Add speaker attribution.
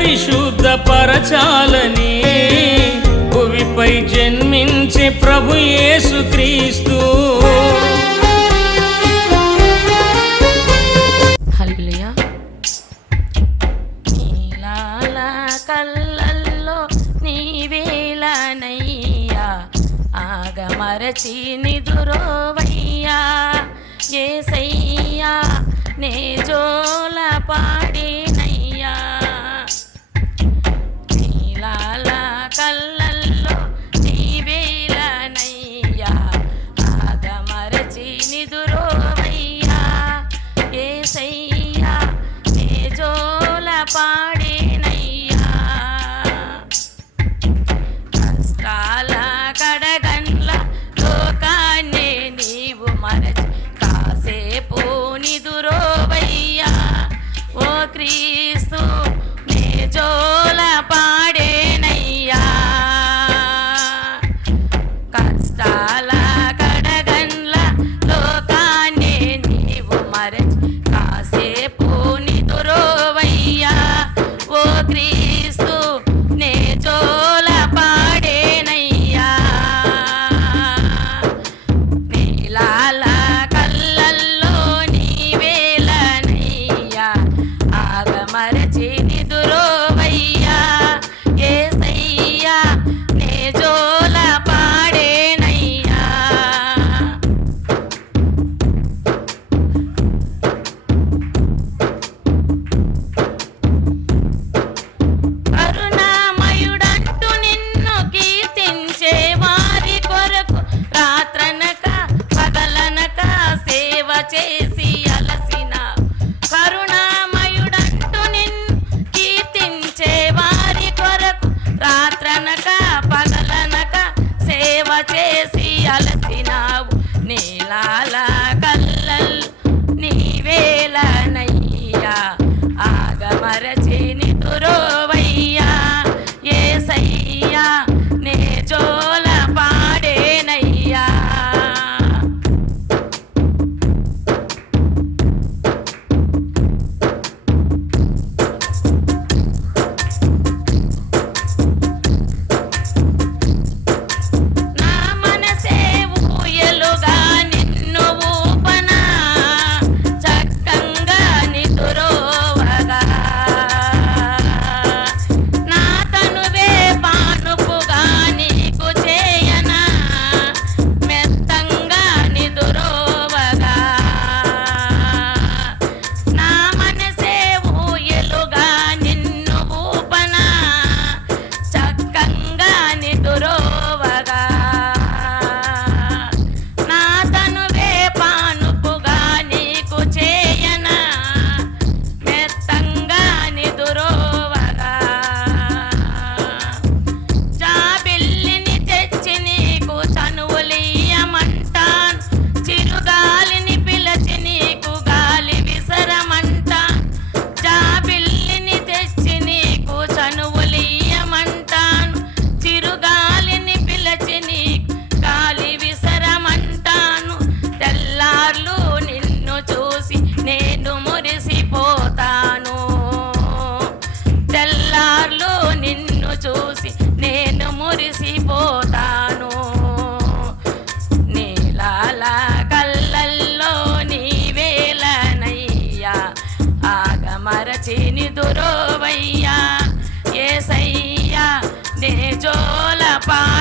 Speaker 1: పరిశుద్ధ పరచాలని భువిపై జన్మించే ప్రభు యేసుక్రీస్తు
Speaker 2: కళ్ళల్లో నీవేలనయ్యా ఆగమరచి నిదురో papa.